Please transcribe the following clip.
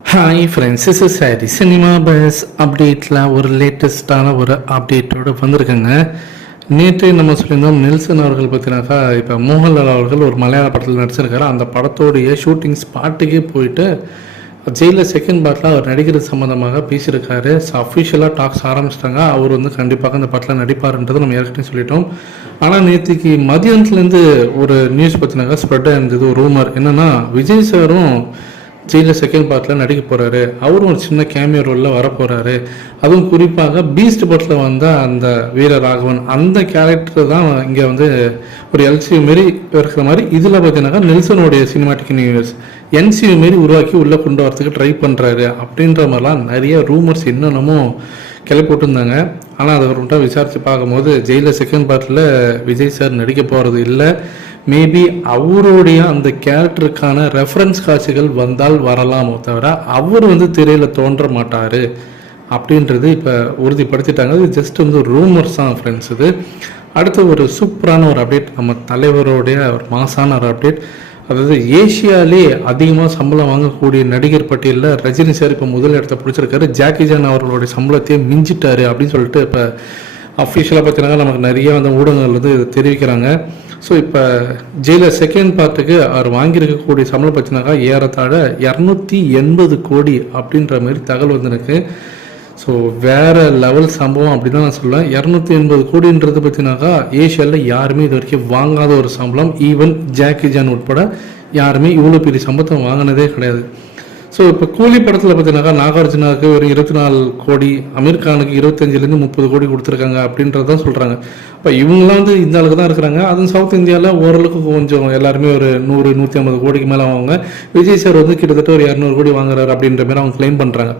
Hi friends is is சாரி cinema buzz அப்டேட்டில் ஒரு லேட்டஸ்ட்டான ஒரு அப்டேட்டோடு வந்திருக்குங்க. நேற்று நம்ம சொல்லியிருந்தோம் நெல்சன் அவர்கள் பார்த்தீங்கன்னாக்கா இப்போ மோகன்லால் அவர்கள் ஒரு மலையாள படத்தில் நடிச்சிருக்காரு. அந்த படத்தோடைய ஷூட்டிங் ஸ்பாட்டுக்கே போயிட்டு ஜெயிலில் செகண்ட் பார்ட்டில் அவர் நடிக்கிறது சம்மந்தமாக பேசியிருக்காரு. ஸோ அஃபிஷியலாக டாக்ஸ் ஆரம்பிச்சிட்டாங்க. அவர் வந்து கண்டிப்பாக அந்த படத்தில் நடிப்பாருன்றது நம்ம ஏற்கனவே சொல்லிட்டோம். ஆனால் நேற்றுக்கு மதியானத்துலேருந்து ஒரு நியூஸ் பற்றினாக்கா ஸ்ப்ரெட் ஆயிருந்தது ஒரு ரூமர் என்னென்னா விஜய் சாரும் ஜெயிலில் செகண்ட் பார்ட்டில் நடிக்க போகிறாரு அவரும் ஒரு சின்ன கேமியோ ரோலில் வர போகிறாரு அதுவும் குறிப்பாக பீஸ்ட் படத்தில் வந்த அந்த வீர ராகவன் அந்த கேரக்டர் தான் இங்கே வந்து ஒரு எல்சியூ மாரி இருக்கிற மாதிரி இதில் பார்த்தீங்கன்னாக்கா நெல்சனுடைய சினிமாட்டிக் யூனிவர்ஸ் என்சியூ மாரி உருவாக்கி உள்ளே கொண்டு வரதுக்கு ட்ரை பண்ணுறாரு அப்படின்ற மாதிரிலாம் நிறைய ரூமர்ஸ் என்னென்னமோ கிளப்பி விட்டுருந்தாங்க ஆனால் அதை அவர்கிட்ட விசாரித்து பார்க்கும்போது ஜெயிலில் செகண்ட் பார்ட்டில் விஜய் சார் நடிக்க போகிறது இல்லை. மேபி அவருடைய அந்த கேரக்டருக்கான ரெஃபரன்ஸ் காட்சிகள் வந்தால் வரலாமோ தவிர அவர் வந்து திரையில் தோன்ற மாட்டார் அப்படின்றது இப்போ உறுதிப்படுத்திட்டாங்க. இது ஜஸ்ட் வந்து ரூமர்ஸ் தான் ஃப்ரெண்ட்ஸ் இது. அடுத்து ஒரு சூப்பரான ஒரு அப்டேட் நம்ம தலைவருடைய ஒரு மாசான ஒரு அப்டேட் அதாவது ஏஷியாலே அதிகமாக சம்பளம் வாங்கக்கூடிய நடிகர் பட்டியலில் ரஜினி சார் இப்போ முதல் இடத்த பிடிச்சிருக்காரு. ஜாக்கி ஜான் அவர்களுடைய சம்பளத்தையே மிஞ்சிட்டாரு அப்படின்னு சொல்லிட்டு இப்போ அஃபிஷியலாக பார்த்தீங்கன்னா நமக்கு நிறைய வந்து ஊடகங்கள் வந்து தெரிவிக்கிறாங்க. ஸோ இப்போ ஜெயிலர் செகண்ட் பார்ட்டுக்கு அவர் வாங்கியிருக்கக்கூடிய சம்பளம் பார்த்தீங்கன்னாக்கா ஏறத்தாழ இரநூத்தி எண்பது கோடி அப்படின்ற மாதிரி தகவல் வந்திருக்கு. ஸோ வேற லெவல் சம்பவம் அப்படி தான் நான் சொல்லுவேன் இரநூத்தி எண்பது கோடின்றது பார்த்தீங்கன்னாக்கா ஏஷியாவில் யாருமே இது வரைக்கும் வாங்காத ஒரு சம்பளம். ஈவன் ஜாக்கி ஜான் உட்பட யாருமே இவ்வளோ பெரிய சம்பளத்தை வாங்கினதே கிடையாது. ஸோ இப்போ கூலி படத்தில் பார்த்தீங்கன்னாக்கா நாகார்ஜுனாவுக்கு ஒரு இருபத்தி நாலு கோடி அமீர் கானுக்கு இருபத்தஞ்சிலேருந்து முப்பது கோடி கொடுத்துருக்காங்க அப்படின்றதான் சொல்கிறாங்க இப்போ இவங்களாம் வந்து இந்த அளவுக்கு தான் இருக்கிறாங்க. அதுவும் சவுத் இந்தியாவில் ஓரளவுக்கு கொஞ்சம் எல்லாருமே ஒரு நூறு நூற்றி ஐம்பது கோடிக்கு மேலே வாங்குவாங்க. விஜய் சார் வந்து கிட்டத்தட்ட ஒரு இரநூறு கோடி வாங்குறாரு அப்படின்ற மாதிரி அவங்க கிளைம் பண்ணுறாங்க